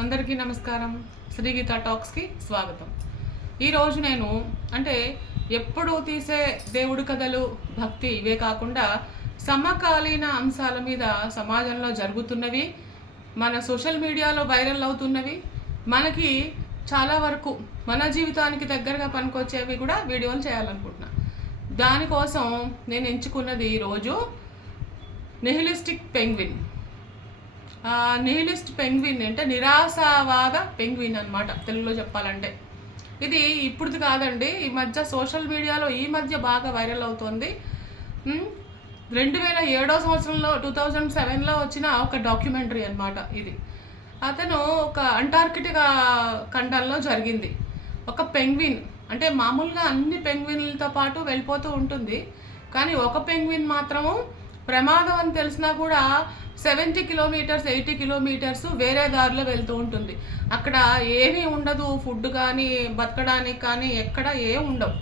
అందరికీ నమస్కారం. శ్రీ గీతా టాక్స్కి స్వాగతం. ఈరోజు నేను ఎప్పుడు తీసే దేవుడి కథలు, భక్తి ఇవే కాకుండా సమకాలీన అంశాల మీద సమాజంలో జరుగుతున్నవి, మన సోషల్ మీడియాలో వైరల్ అవుతున్నవి, మనకి చాలా వరకు మన జీవితానికి దగ్గరగా పనికొచ్చేవి కూడా వీడియోలు చేయాలనుకుంటున్నా. దానికోసం నేను ఎంచుకున్నది ఈరోజు నిహిలిస్టిక్ పెంగ్విన్. నిహిలిస్ట్ పెంగ్విన్ అంటే నిరాశావాద పెంగ్విన్ అనమాట, తెలుగులో చెప్పాలంటే. ఇది ఇప్పుడుది కాదండి, ఈ మధ్య సోషల్ మీడియాలో ఈ మధ్య బాగా వైరల్ అవుతుంది. 2007 సంవత్సరంలో 2007లో వచ్చిన ఒక డాక్యుమెంటరీ అనమాట ఇది. అతను ఒక అంటార్కిటికా ఖండంలో జరిగింది. ఒక పెంగ్విన్ అంటే మామూలుగా అన్ని పెంగ్విన్లతో పాటు వెళ్ళిపోతూ ఉంటుంది, కానీ ఒక పెంగ్విన్ మాత్రము ప్రమాదం అని తెలిసినా కూడా 70 కిలోమీటర్స్ 80 కిలోమీటర్స్ వేరే దారిలో వెళ్తూ ఉంటుంది. అక్కడ ఏమీ ఉండదు, ఫుడ్ కానీ బతకడానికి కానీ ఎక్కడ ఏం ఉండవు.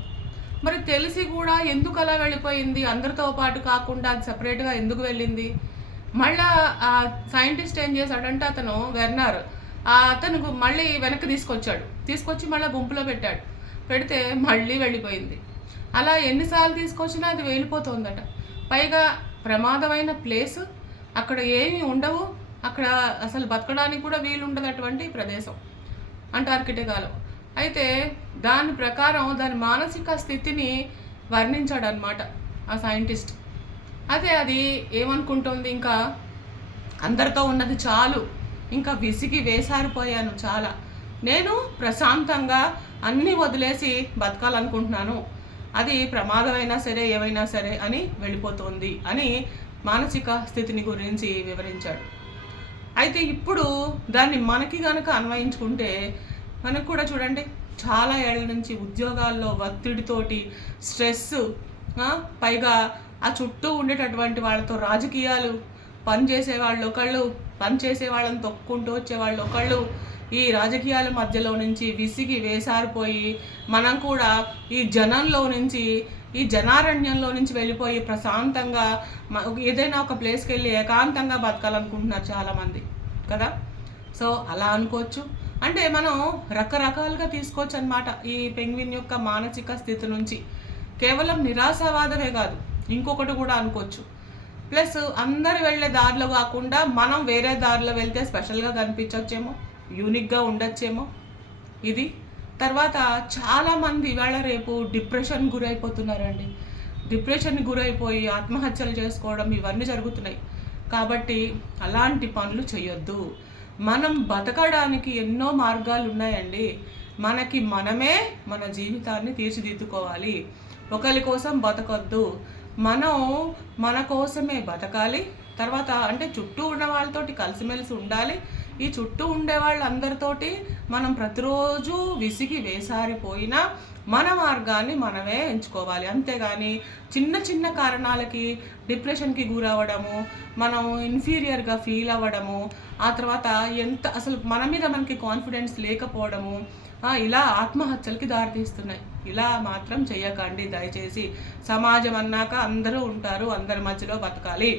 మరి తెలిసి కూడా ఎందుకు అలా వెళ్ళిపోయింది, అందరితో పాటు కాకుండా అది సపరేట్గా ఎందుకు వెళ్ళింది? మళ్ళా ఆ సైంటిస్ట్ ఏం చేశాడంటే అతను వెర్నర్ అతను మళ్ళీ వెనక్కి తీసుకొచ్చి మళ్ళీ గుంపులో పెడితే మళ్ళీ వెళ్ళిపోయింది. అలా ఎన్నిసార్లు తీసుకొచ్చినా అది వెళ్ళిపోతుందట. పైగా ప్రమాదమైన ప్లేసు, అక్కడ ఏమీ ఉండవు, అక్కడ అసలు బతకడానికి కూడా వీలు ఉండదటువంటి ప్రదేశం అంటార్కిటికాలో. అయితే దాని ప్రకారం దాని మానసిక స్థితిని వర్ణించాడనమాట ఆ సైంటిస్ట్. అదే అది ఏమనుకుంటుంది, ఇంకా అందరితో ఉన్నది చాలు, ఇంకా విసిగి వేసారిపోయాను చాలా, నేను ప్రశాంతంగా అన్నీ వదిలేసి బతకాలనుకుంటున్నాను, అది ప్రమాదమైనా సరే ఏమైనా సరే అని వెళ్ళిపోతుంది అని మానసిక స్థితిని గురించి వివరించాడు. అయితే ఇప్పుడు దాన్ని మనకి కనుక అన్వయించుకుంటే మనకు కూడా చూడండి, చాలా ఏళ్ళ నుంచి ఉద్యోగాల్లో ఒత్తిడితోటి స్ట్రెస్, పైగా ఆ చుట్టూ ఉండేటటువంటి వాళ్ళతో రాజకీయాలు, పనిచేసే వాళ్ళని తొక్కుంటూ వచ్చేవాళ్ళు ఒకళ్ళు, ఈ రాజకీయాల మధ్యలో నుంచి విసిగి వేసారిపోయి మనం కూడా ఈ జనంలో నుంచి, ఈ జనారణ్యంలో నుంచి వెళ్ళిపోయి ప్రశాంతంగా ఏదైనా ఒక ప్లేస్కి వెళ్ళి ఏకాంతంగా బతకాలనుకుంటున్నారు చాలామంది కదా. సో అలా అనుకోవచ్చు, అంటే మనం రకరకాలుగా తీసుకోవచ్చు అనమాట ఈ పెంగ్విన్ యొక్క మానసిక స్థితి నుంచి. కేవలం నిరాశావాదమే కాదు, ఇంకొకటి కూడా అనుకోవచ్చు. ప్లస్ అందరు వెళ్ళే దారిలో కాకుండా మనం వేరే దారిలో వెళ్తే స్పెషల్గా కనిపించవచ్చేమో, యూనిక్గా ఉండొచ్చేమో ఇది. తర్వాత చాలామంది ఇవాళ రేపు డిప్రెషన్ గురైపోతున్నారండి. డిప్రెషన్కి గురైపోయి ఆత్మహత్యలు చేసుకోవడం ఇవన్నీ జరుగుతున్నాయి. కాబట్టి అలాంటి పనులు చేయొద్దు. మనం బతకడానికి ఎన్నో మార్గాలు ఉన్నాయండి. మనకి మనమే మన జీవితాన్ని తీర్చిదిద్దుకోవాలి. ఒకరి కోసం బతకొద్దు, మనం మన కోసమే బతకాలి. తర్వాత చుట్టూ ఉన్న వాళ్ళతోటి కలిసిమెలిసి ఉండాలి. ఈ చుట్టూ ఉండే వాళ్ళందరితోటి మనం ప్రతిరోజు విసిగి వేసారిపోయినా మన మార్గాన్ని మనమే ఎంచుకోవాలి. అంతేగాని చిన్న చిన్న కారణాలకి డిప్రెషన్కి గురవ్వడము, మనం ఇన్ఫీరియర్గా ఫీల్ అవ్వడము, ఆ తర్వాత అసలు మన మీద మనకి కాన్ఫిడెన్స్ లేకపోవడము, ఇలా ఆత్మహత్యలకి దారితీస్తున్నాయి. ఇలా మాత్రం చేయకండి దయచేసి. సమాజం అన్నాక అందరూ ఉంటారు, అందరి మధ్యలో బతకాలి,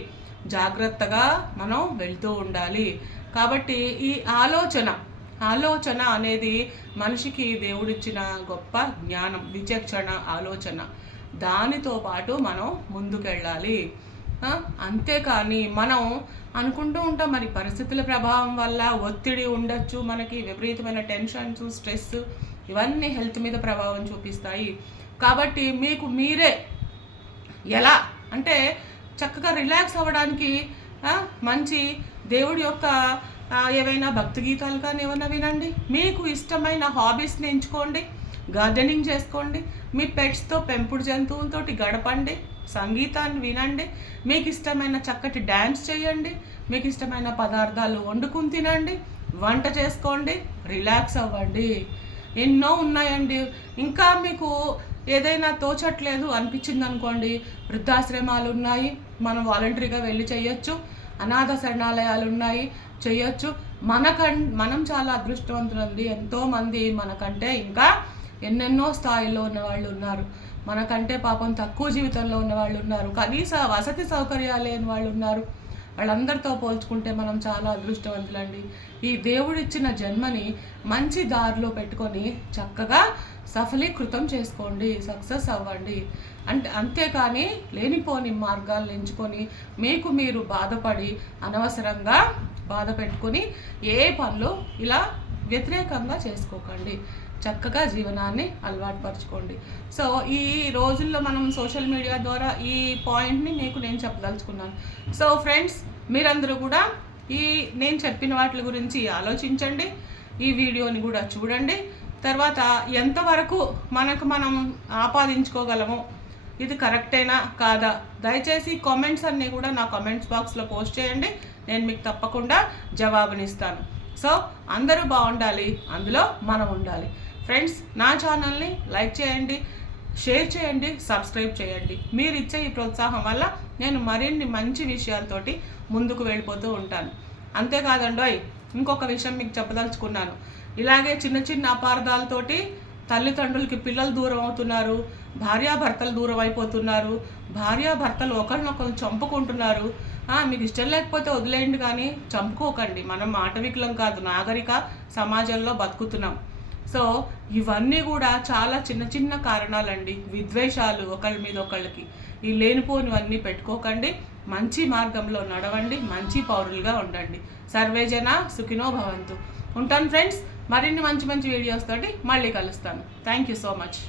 జాగ్రత్తగా మనం వెళ్తూ ఉండాలి. కాబట్టి ఈ ఆలోచన అనేది మనిషికి దేవుడిచ్చిన గొప్ప జ్ఞానం, విచక్షణ, ఆలోచన. దానితో పాటు మనం ముందుకెళ్ళాలి. అంతేకాని మనం అనుకుంటూ ఉంటాం మరి పరిస్థితుల ప్రభావం వల్ల ఒత్తిడి ఉండొచ్చు, మనకి విపరీతమైన టెన్షన్స్, స్ట్రెస్ ఇవన్నీ హెల్త్ మీద ప్రభావం చూపిస్తాయి. కాబట్టి మీకు మీరే ఎలా చక్కగా రిలాక్స్ అవ్వడానికి మంచి దేవుడి యొక్క ఏవైనా భక్తి గీతాలు కానీ ఏమైనా వినండి. మీకు ఇష్టమైన హాబీస్ని ఎంచుకోండి, గార్డెనింగ్ చేసుకోండి, మీ పెట్స్తో, పెంపుడు జంతువులతోటి గడపండి, సంగీతాన్ని వినండి, మీకు ఇష్టమైన చక్కటి డ్యాన్స్ చేయండి, మీకు ఇష్టమైన పదార్థాలు వండుకుని తినండి, వంట చేసుకోండి, రిలాక్స్ అవ్వండి. ఎన్నో ఉన్నాయండి. ఇంకా మీకు ఏదైనా తోచట్లేదు అనిపించింది అనుకోండి, వృద్ధాశ్రమాలు ఉన్నాయి, మనం వాలంటరీగా వెళ్ళి చేయొచ్చు. అనాథ శరణాలయాలు ఉన్నాయి, చేయొచ్చు. మనం చాలా అదృష్టవంతులండి. ఎంతోమంది మనకంటే ఇంకా ఎన్నెన్నో స్థాయిలో ఉన్న వాళ్ళు ఉన్నారు, మనకంటే పాపం తక్కువ జీవితంలో ఉన్న వాళ్ళు ఉన్నారు, కనీస వసతి సౌకర్యాలు లేని వాళ్ళు ఉన్నారు. వాళ్ళందరితో పోల్చుకుంటే మనం చాలా అదృష్టవంతులండి. ఈ దేవుడిచ్చిన జన్మని మంచి దారిలో పెట్టుకొని చక్కగా సఫలీకృతం చేసుకోండి, సక్సెస్ అవ్వండి. అంతేకాని లేనిపోని మార్గాలను ఎంచుకొని మీకు మీరు బాధపడి అనవసరంగా బాధ పెట్టుకొని ఏ పనులు ఇలా వ్యతిరేకంగా చేసుకోకండి. చక్కగా జీవనాన్ని అలవాటు పరచుకోండి. సో ఈ రోజుల్లో మనం సోషల్ మీడియా ద్వారా ఈ పాయింట్ని మీకు నేను చెప్పదలుచుకున్నాను. సో ఫ్రెండ్స్, మీరందరూ కూడా నేను చెప్పిన వాటి గురించి ఆలోచించండి, ఈ వీడియోని కూడా చూడండి. తర్వాత ఎంతవరకు మనం ఆపాదించుకోగలమో, ఇది కరెక్టేనా కాదా, దయచేసి కామెంట్స్ అన్నీ కూడా నా కామెంట్స్ బాక్స్లో పోస్ట్ చేయండి. నేను మీకు తప్పకుండా జవాబునిస్తాను. సో అందరూ బాగుండాలి, అందులో మనం ఉండాలి. ఫ్రెండ్స్, నా ఛానల్ని లైక్ చేయండి, షేర్ చేయండి, సబ్స్క్రైబ్ చేయండి. మీరు ఇచ్చే ఈ ప్రోత్సాహం వల్ల నేను మరిన్ని మంచి విషయాలతోటి ముందుకు వెళ్ళిపోతూ ఉంటాను. అంతేకాదండోయ్, ఇంకొక విషయం మీకు చెప్పదలుచుకున్నాను. ఇలాగే చిన్న చిన్న అపార్థాలతోటి తల్లిదండ్రులకి పిల్లలు దూరం అవుతున్నారు, భార్యాభర్తలు దూరం అయిపోతున్నారు, భార్యాభర్తలు ఒకరినొకరు చంపుకుంటున్నారు. మీకు ఇష్టం లేకపోతే వదిలేయండి, కానీ చంపుకోకండి. మనం ఆటవికులం కాదు, నాగరిక సమాజంలో బతుకుతున్నాం. సో ఇవన్నీ కూడా చాలా చిన్న చిన్న కారణాలండి, విద్వేషాలు ఒకళ్ళ మీద ఒకళ్ళకి. ఈ లేనిపోనివన్నీ పెట్టుకోకండి, మంచి మార్గంలో నడవండి, మంచి పౌరులుగా ఉండండి. సర్వేజన సుఖినో భవంతు. ఉంటాను ఫ్రెండ్స్, మరిన్ని మంచి మంచి వీడియోస్ తోటి మళ్ళీ కలుస్తాను. Thank you so much.